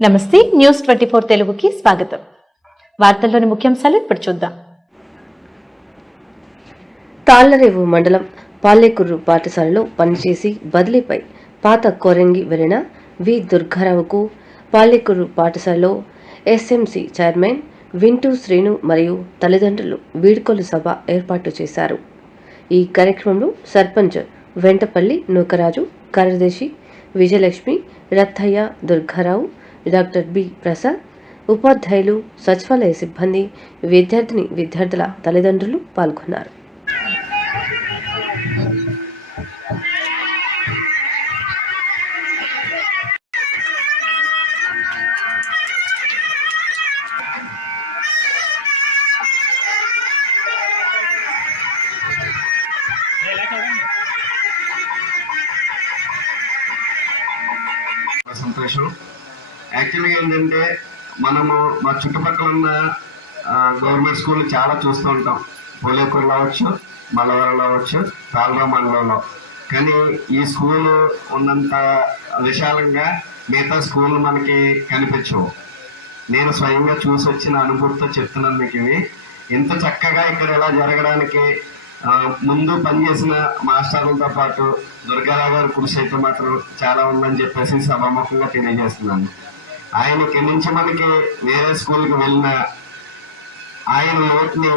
నమస్తే news twenty four తెలుగుకి స్వాగతం. వార్తల్లోని ముఖ్యాంశాలు ఇప్పుడు చూద్దాం. తాళ్ళరేవు మండలం పాలేకుర్రు పాఠశాలలో పనిచేసి బదిలీపై పాత కోరంగి వెళ్ళిన వి దుర్గారావుకు పాలేకుర్రు పాఠశాలలో ఎస్ఎంసి చైర్మన్ వింటూ శ్రీను మరియు తల్లిదండ్రులు వీడ్కోలు సభ ఏర్పాటు చేశారు. ఈ కార్యక్రమంలో సర్పంచ్ వెంటపల్లి నూకరాజు కార్యదర్శి విజయలక్ష్మి రత్తయ్య దుర్గారావు డాక్టర్ బి ప్రసాద్ ఉపాధ్యాయులు సచివాలయ సిబ్బంది విద్యార్థిని విద్యార్థుల తల్లిదండ్రులు పాల్గొన్నారు. సంతోషం. యాక్చువల్గా ఏంటంటే మనము మా చుట్టుపక్కల ఉన్న గవర్నమెంట్ స్కూల్ చాలా చూస్తూ ఉంటాం. పోలేకూరులో అవ్వచ్చు మల్లవరం అవ్వచ్చు తాళరా మండలంలో. కానీ ఈ స్కూల్ ఉన్నంత విశాలంగా మిగతా స్కూల్ మనకి కనిపించవు. నేను స్వయంగా చూసి వచ్చిన అనుభూతితో చెప్తున్నాను మీకు ఇవి. ఇంత చక్కగా ఇక్కడ ఇలా జరగడానికి ముందు పనిచేసిన మాస్టర్లతో పాటు దుర్గారావు గారి కృషి అయితే మాత్రం చాలా ఉందని చెప్పేసి సభాముఖంగా తెలియజేస్తున్నాను. ఆయన నుంచి మనకి వేరే స్కూల్కి వెళ్ళిన ఆయన లోటుని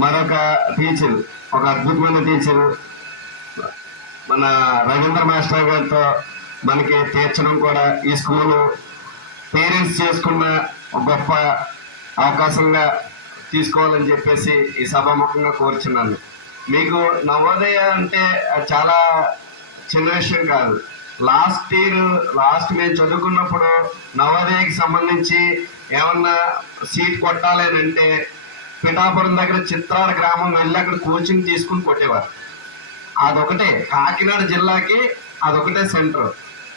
మరొక టీచర్ ఒక అద్భుతమైన టీచర్ మన రవీంద్ర మాస్టర్ గారితో మనకి తీర్చడం కూడా ఈ స్కూల్ పేరెంట్స్ చేసుకున్న ఒక గొప్ప అవకాశంగా తీసుకోవాలని చెప్పేసి ఈ సభాముఖంగా కోరుచున్నాను. మీకు నవోదయ అంటే అది చాలా చిన్న విషయం కాదు. లాస్ట్ ఇయర్ లాస్ట్ మేము చదువుకున్నప్పుడు నవోదయకి సంబంధించి ఏమన్నా సీట్ కొట్టాలి అని అంటే పిఠాపురం దగ్గర చిత్రాల గ్రామం వెళ్ళి అక్కడ కోచింగ్ తీసుకుని కొట్టేవారు. అదొకటే. కాకినాడ జిల్లాకి అదొకటే సెంటర్.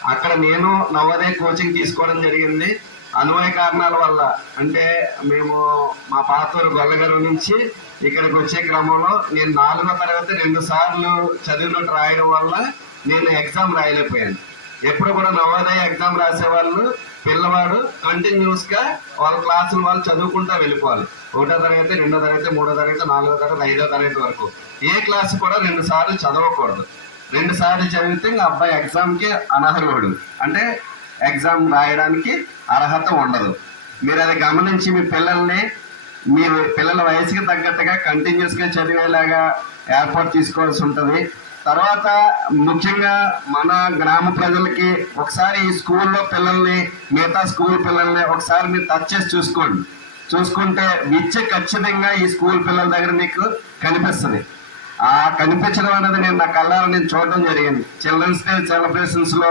అక్కడ నేను నవోదయ కోచింగ్ తీసుకోవడం జరిగింది. అనువయ కారణాల వల్ల అంటే మేము మా పాతూరు గొల్లగారు నుంచి ఇక్కడికి వచ్చే క్రమంలో నేను నాలుగో తరగతి రెండు సార్లు చదివినట్టు రాయడం వల్ల నేను ఎగ్జామ్ రాయలేకపోయాను. ఎప్పుడు కూడా నవోదయ ఎగ్జామ్ రాసేవాళ్ళు పిల్లవాడు కంటిన్యూస్గా వాళ్ళ క్లాసులు వాళ్ళు చదువుకుంటా వెళ్ళిపోవాలి. ఒకటో తరగతి రెండో తరగతి మూడో తరగతి నాలుగో తరగతి ఐదో తరగతి వరకు. ఏ క్లాస్ కూడా రెండు సార్లు చదవకూడదు. రెండు సార్లు చదివితే ఇంకా అబ్బాయి ఎగ్జామ్కి అనర్హుడు. అంటే ఎగ్జామ్ రాయడానికి అర్హత ఉండదు. మీరు అది గమనించి మీ పిల్లల్ని మీ పిల్లల వయసుకి తగ్గట్టుగా కంటిన్యూస్గా చదివేలాగా ఏర్పాటు తీసుకోవాల్సి ఉంటుంది. తర్వాత ముఖ్యంగా మన గ్రామ ప్రజలకి ఒకసారి ఈ స్కూల్లో పిల్లల్ని మిగతా స్కూల్ పిల్లల్ని ఒకసారి మీరు టచ్ చేసి చూసుకోండి. చూసుకుంటే విద్య ఖచ్చితంగా ఈ స్కూల్ పిల్లల దగ్గర మీకు కనిపిస్తుంది. ఆ కనిపించడం అనేది నేను నా కళ్ళారా నేను చూడడం జరిగింది. Children's day సెలబ్రేషన్స్లో